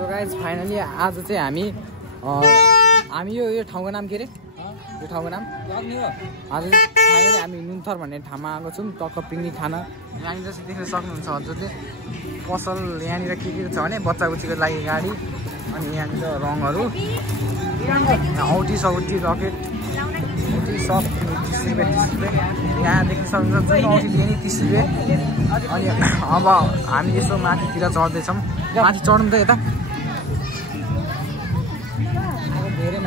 So guys finally आज चाहिँ हामी यो ठाउँको नाम के अरे यो ठाउँको नाम आज फाइनली हामी नुनथर भन्ने ठाउँमा आएको छौँ टक्क पिकनिक खान। यहाँनिर चाहिँ देख्न सक्नुहुन्छ हजुरले पसल यहाँनिर के छ भने बच्चा बुच्चीको लागि गाडी अनि यहाँनिर रङहरू औटी सौटी रकेट सब 30 रुपियाँ यहाँ देख्न सक्नुहुन्छ जुन औटी लिए नि 30 रुपियाँ। अनि अब हामी यसो माथितिर चढ्दैछौँ। माथि चढौँ त यता धेरै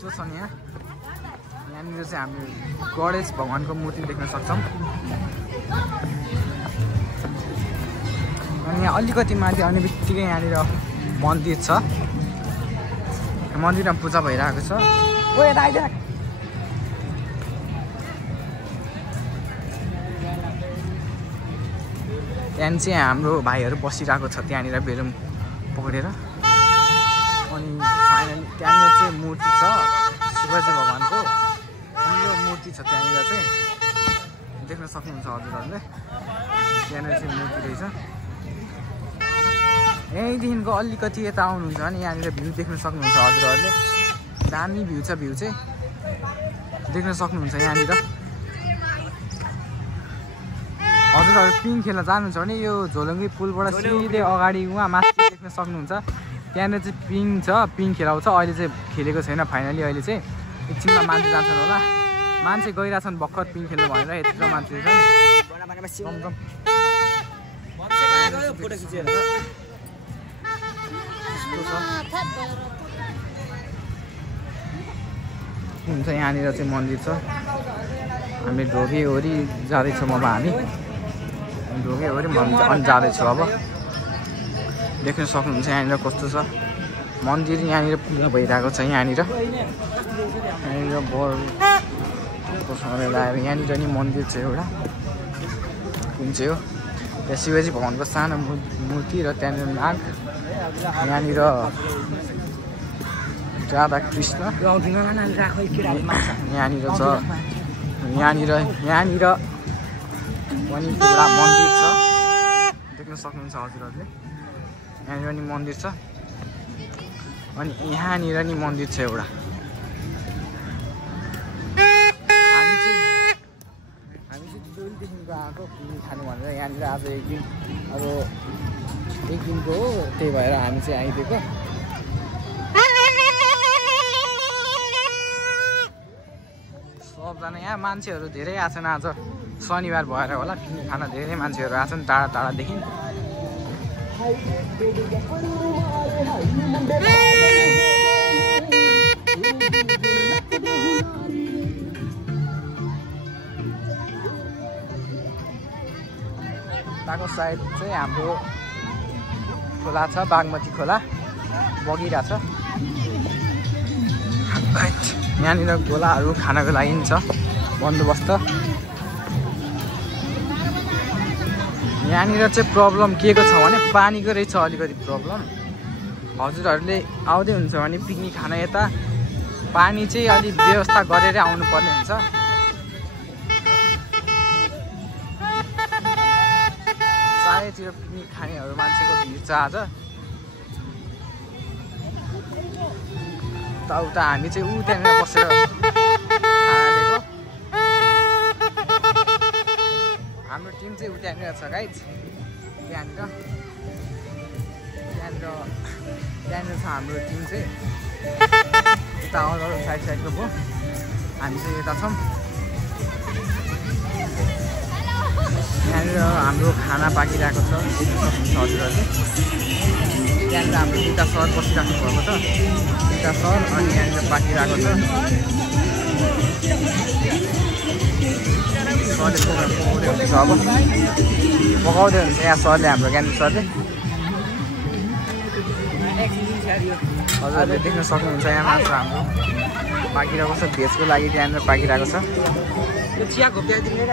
जो छ नि यहाँनिर चाहिँ हामी गणेश भगवानको मूर्ति देख्न सक्छौँ। अनि यहाँ अलिकति माथि आउने बित्तिकै यहाँनिर मन्दिर छ। मन्दिरमा पूजा भइरहेको छ। ओ यता आइज त्यहाँदेखि चाहिँ हाम्रो भाइहरू बसिरहेको छ त्यहाँनिर बेलुन पक्रेर। अनि फाइनली त्यहाँनिर चाहिँ मूर्ति छ शिवजी भगवानको ठुलो मूर्ति छ त्यहाँनिर चाहिँ देख्न सक्नुहुन्छ हजुरहरूले। त्यहाँनिर चाहिँ मूर्ति रहेछ। यहीँदेखिको अलिकति यता आउनुहुन्छ भने यहाँनिर भ्यू देख्न सक्नुहुन्छ हजुरहरूले। दामी भ्यू छ। भ्यू चाहिँ देख्न सक्नुहुन्छ यहाँनिर। हजुरहरू पिङ खेल्न जानुहुन्छ भने यो झोलुङ्गी पुलबाट सिधै अगाडि उहाँ माथि देख्न सक्नुहुन्छ। त्यहाँनिर चाहिँ पिङ छ। पिङ खेलाउँछ। अहिले चाहिँ खेलेको छैन। फाइनली अहिले चाहिँ एकछिनमा मान्छे जान्छन् होला। मान्छे गइरहेछन् भर्खर पिङ खेल्नु भनेर। यत्रो मान्छे छ हुन्छ। यहाँनिर चाहिँ मन्दिर छ। हामी ढोगेओरी जाँदैछौँ। अब हामी ढोगेओरी मन्दिर अनि जाँदैछौँ। अब देख्न सक्नुहुन्छ यहाँनिर कस्तो छ मन्दिर। यहाँनिर पूजा भइरहेको छ। यहाँनिर बरसँगले लगाएर यहाँनिर नि मन्दिर छ एउटा। कुन चाहिँ हो त्यहाँ शिवजी भगवानको सानो मूर्ति र त्यहाँनिर नाग। यहाँनिर राधा कृष्ण यहाँनिर छ। यहाँनिर पनि एउटा मन्दिर छ देख्न सक्नुहुन्छ हजुरहरूले। यहाँनिर नि मन्दिर छ अनि यहाँनिर नि मन्दिर छ एउटा। हामी चाहिँ बेलुकीदेखिको आएको पिकनिक खानु भनेर। यहाँनिर आज एक दिनको हो त्यही भएर हामी चाहिँ आइदिएको। सबजना यहाँ मान्छेहरू धेरै आछन्। आज शनिबार भएर होला पिकनिक खान धेरै मान्छेहरू आछन् टाढा टाढादेखि। यताको साइड चाहिँ हाम्रो खोला छ बागमती खोला बगिरहेछ। यहाँनिर गोलाहरू खानको लागि छ बन्दोबस्त। यहाँनिर चाहिँ प्रब्लम के को छ भने पानीको रहेछ अलिकति प्रब्लम। हजुरहरूले आउँदै हुन्छ भने पिकनिक खान यता पानी चाहिँ अलिक व्यवस्था गरेरै आउनुपर्ने हुन्छ। चारैतिर पिकनिक खानेहरू मान्छेको भिड छ आज। उता हामी चाहिँ त्यहाँनिर बसेर खाना दिएको। हाम्रो टिम चाहिँ त्यहाँनिर छ गाइज। त्यहाँनिर छ हाम्रो टिम चाहिँ। यता अरू साइडको भयो। हामी चाहिँ यता छौँ। यहाँनिर हाम्रो खाना पाकिरहेको छ हजुरहरूले। त्यहाँनिर हाम्रो दुईवटा सर बसिराख्नु भएको छ। दुईवटा सर अनि यहाँनिर पाकिरहेको छ। सरले प्रोग्राम पकाउँदै हुँदैछ। अब पकाउँदै हुन्छ यहाँ सरले हाम्रो ज्ञान सरले। हजुरहरूले देख्न सक्नुहुन्छ यहाँ मात्र हाम्रो पाकिरहेको छ। भेजको लागि त्यहाँनिर पाकिरहेको छ। चिया घोप्याइदिनु